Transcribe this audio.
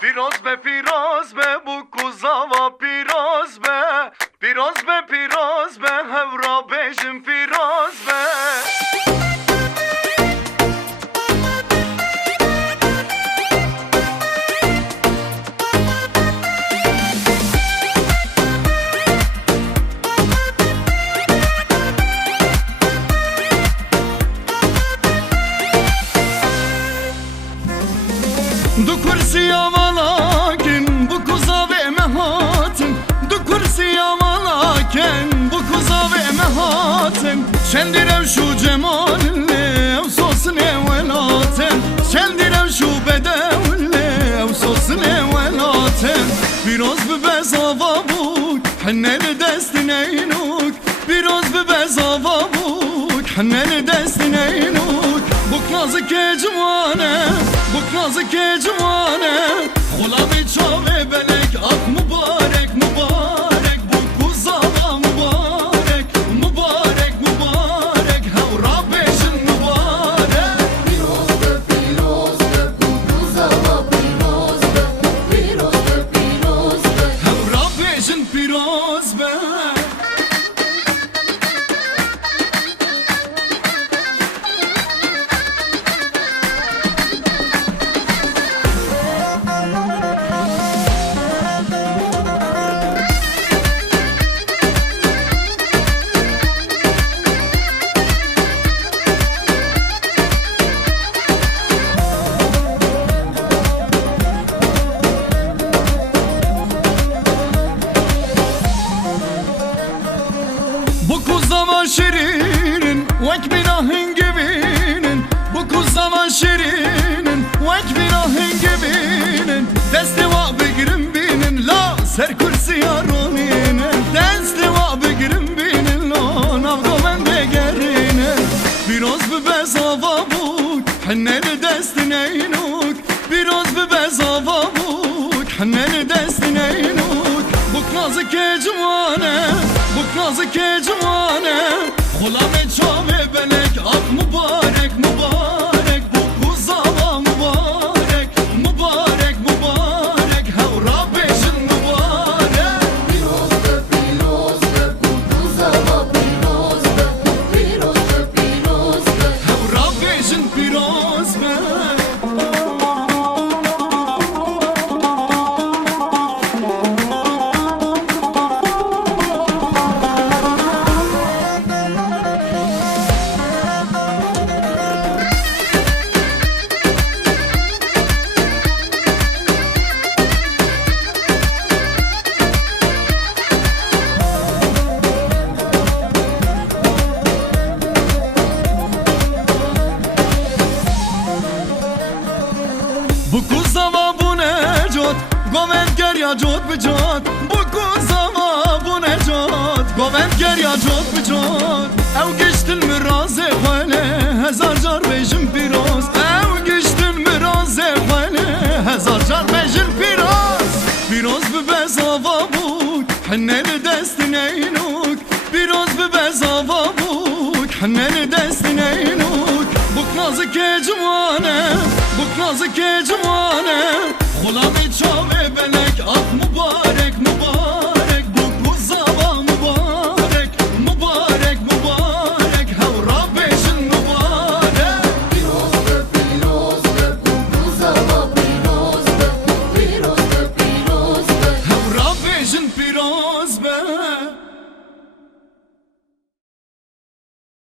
Piroz be bu kuzava piroz be. Piroz be hevra bejim piroz be. Du kursiya valakin bu kuzave mehatin. Du kursiya valakin bu kuzave mehatin. Şendirev şu cemalinle evsosun evvelatin. Şendirev şu bedevle evsosun evvelatin. Biraz bir bezava buk henneli destineynuk. Biraz bir bezava buk henneli destineynuk. Bu nazı kecvane, bu nazı kecvane. Ola bir çave belek ak mübarek mübarek. Bu kuzava mübarek mübarek mübarek. Havra beşin mübarek. Piroz be bu kuzava piroz be. Havra beşin piroz be. Bu kuzava şirinin vek binahın gibinin. Bu kuzava şirinin vek binahın gibinin. Destiva begirim binin la ser kursi yaroninin. Destiva begirim binin la navga bende gerinin. Biraz bir bezava buk henneli destineynuk. Biraz bir bezava buk henneli destineynuk. Bu nazı kecvane, bu nazı kecvane. Ola me çave belek ak mübarek mübarek. Bu kuzava mübarek mübarek mübarek. Havra beşin mübarek. Piroz be bu kuzava piroz be. Havra beşin piroz be. Bu kuzava bu necat Govent ger ya jot bejat. Bu kuzava bu necat Govent ger ya jot bejat. Ev geçtin miraze khale hezar jar bejim piroz. Ev geçtin miraze khale hezar jar bejim piroz. Piroz bi bezava buk henneli destineynuk. Piroz bi bezava buk henneli destineynuk. Bu nazı kecvane, bu nazı kecvane. Ola bir çave belek ak mübarek mübarek. Bu kuzava mübarek mübarek mübarek. Havra beşin mübarek. Piroz be bu kuzava piroz be. Havra beşin piroz be.